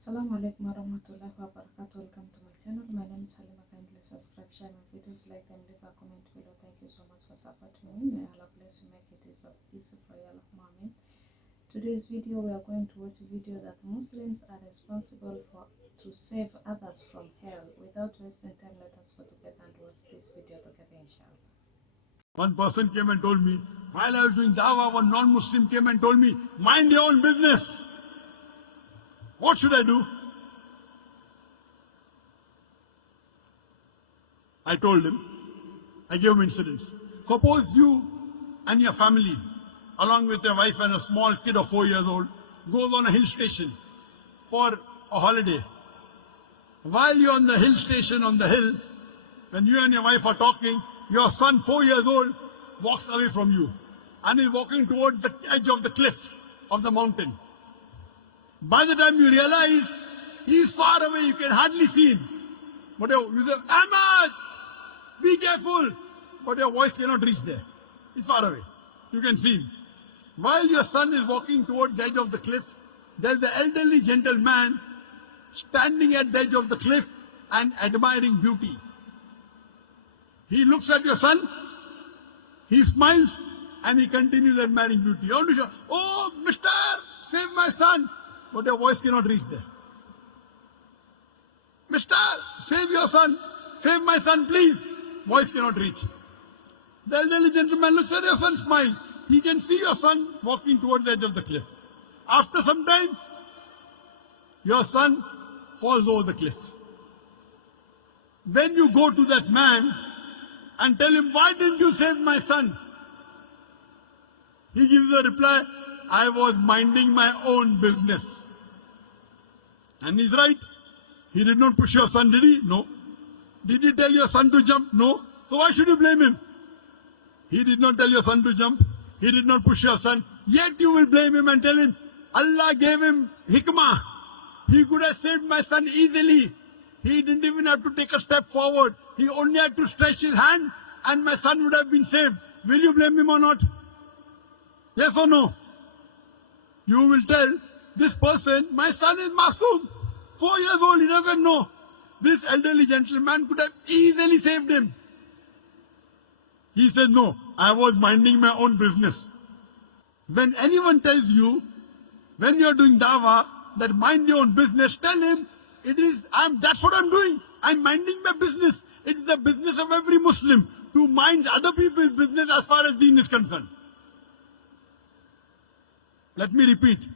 Assalamu alaikum warahmatullahi wabarakatuh. Welcome to my channel. My name is Halima. Kindly subscribe, share my videos, like them, leave a comment below. Thank you so much for supporting me. May Allah bless you, make it easy for you. Amin. Today's video, we are going to watch a video that Muslims are responsible for to save others from hell. Without wasting time, let us go together and watch this video together, inshallah. One person came and told me, while I was doing dawah, one non-Muslim came and told me, mind your own business. What should I do? I told him, I gave him incidents. Suppose you and your family, along with your wife and a small kid of 4 years old, goes on a hill station for a holiday. While you're on the hill station, on the hill, when you and your wife are talking, your son, 4 years old, walks away from you and is walking towards the edge of the cliff of the mountain. By the time you realize he's far away, you can hardly see him. But you say, Ahmad, be careful. But your voice cannot reach there. He's far away. You can see him. While your son is walking towards the edge of the cliff, there's an elderly gentleman standing at the edge of the cliff and admiring beauty. He looks at your son, he smiles, and he continues admiring beauty. You want to show, oh, mister, save my son. But your voice cannot reach there. Mister, save your son. Save my son, please. Voice cannot reach. The elderly gentleman looks at your son, smiles. He can see your son walking towards the edge of the cliff. After some time, your son falls over the cliff. When you go to that man and tell him, why didn't you save my son? He gives a reply, I was minding my own business. And he's right. He did not push your son, did he? No. Did he tell your son to jump? No. So why should you blame him? He did not tell your son to jump. He did not push your son. Yet you will blame him and tell him, Allah gave him hikmah. He could have saved my son easily. He didn't even have to take a step forward. He only had to stretch his hand and my son would have been saved. Will you blame him or not? Yes or no? You will tell this person, my son is masoom, 4 years old, he doesn't know. This elderly gentleman could have easily saved him. He said, no, I was minding my own business. When anyone tells you, when you are doing dawah, that mind your own business, tell him, that's what I'm doing. I'm minding my business. It is the business of every Muslim to mind other people's business as far as deen is concerned. Let me repeat.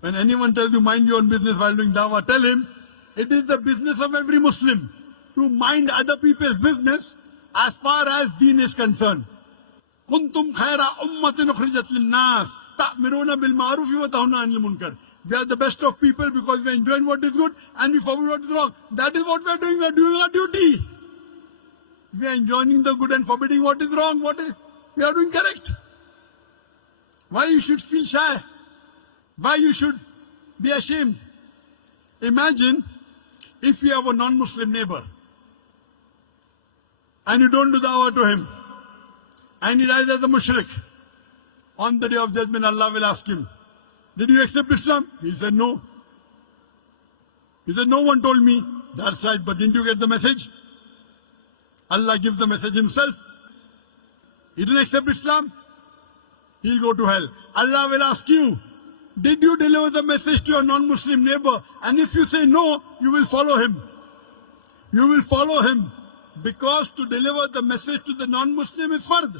When anyone tells you mind your own business while doing dawah, tell him it is the business of every Muslim to mind other people's business as far as deen is concerned. Kuntum khaira ummatin ukhrijat lin-nas ta'miruna bil ma'ruf wa tanhauna 'anil munkar. We are the best of people because we are enjoying what is good and we forbid what is wrong. That is what we are doing. We are doing our duty. We are enjoying the good and forbidding what is wrong. We are doing correct. Why you should feel shy? Why you should be ashamed? Imagine if you have a non-Muslim neighbor and you don't do dawah to him and he dies as a mushrik. On the day of judgment, Allah will ask him, did you accept Islam? He said, no. He said, no one told me. That's right, but didn't you get the message? Allah gives the message himself. He didn't accept Islam. He'll go to hell. Allah will ask you, did you deliver the message to your non-Muslim neighbor? And if you say no, you will follow him. You will follow him because to deliver the message to the non-Muslim is fard.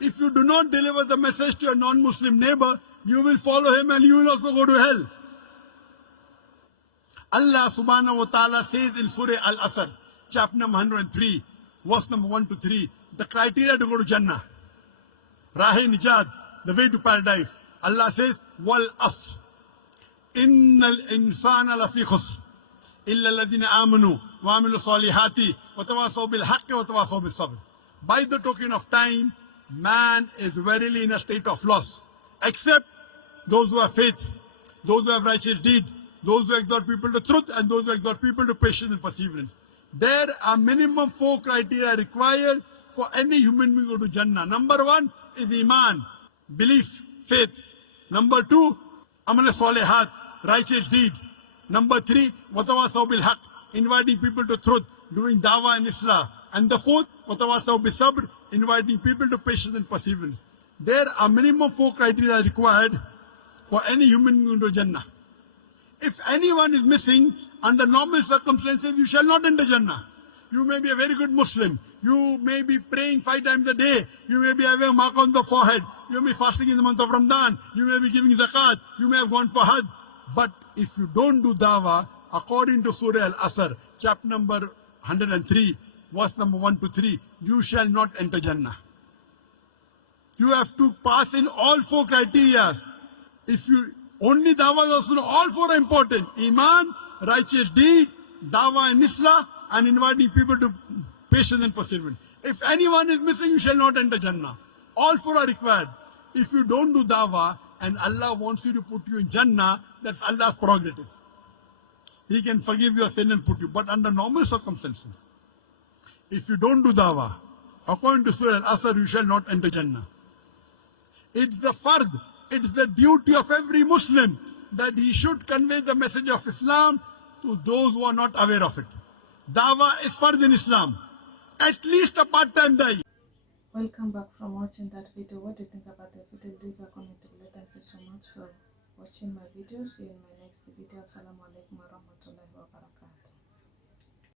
If you do not deliver the message to your non-Muslim neighbor, you will follow him and you will also go to hell. Allah subhanahu wa ta'ala says in Surah Al-Asr, chapter number 103, verse number 1 to 3, the criteria to go to Jannah. Rahe Nijat, the way to paradise. Allah says, Wal Asr. Innal insana lafi khusr. Illa alladhina amanu wa amilu salihati wa tawasaw bil haqqi wa tawasaw bis sabr. By the token of time, man is verily in a state of loss. Except those who have faith, those who have righteous deed, those who exhort people to truth, and those who exhort people to patience and perseverance. There are minimum 4 criteria required for any human being to go to Jannah. Number 1 is Iman, belief, faith. Number 2, Amal Salihat, righteous deed. Number 3, watawasaw bil haq, inviting people to truth, doing dawah and islah. And the 4th, watawasaw bil sabr, inviting people to patience and perseverance. There are minimum 4 criteria required for any human being to Jannah. If anyone is missing, under normal circumstances, you shall not enter Jannah. You may be a very good Muslim. You may be praying 5 times a day. You may be having a mark on the forehead. You may be fasting in the month of Ramadan. You may be giving zakat. You may have gone for Hajj. But if you don't do dawah, according to Surah Al-Asr, chapter number 103, verse number 1 to 3, you shall not enter Jannah. You have to pass in all 4 criteria. If you only dawah, also all 4 are important. Iman, righteous deed, dawah and islah, and inviting people to patience and perseverance. If anyone is missing, you shall not enter Jannah. All 4 are required. If you don't do dawah and Allah wants you to put you in Jannah, that's Allah's prerogative. He can forgive your sin and put you. But under normal circumstances, if you don't do dawah, according to Surah Al-Asr, you shall not enter Jannah. It's the fard, it's the duty of every Muslim that he should convey the message of Islam to those who are not aware of it. Dawah is fard in Islam. At least a part-time day. Welcome back from watching that video. What do you think about the video? Leave a comment below. Thank you so much for watching my videos. See you in my next video. Assalamu alaikum warahmatullahi wabarakatuh.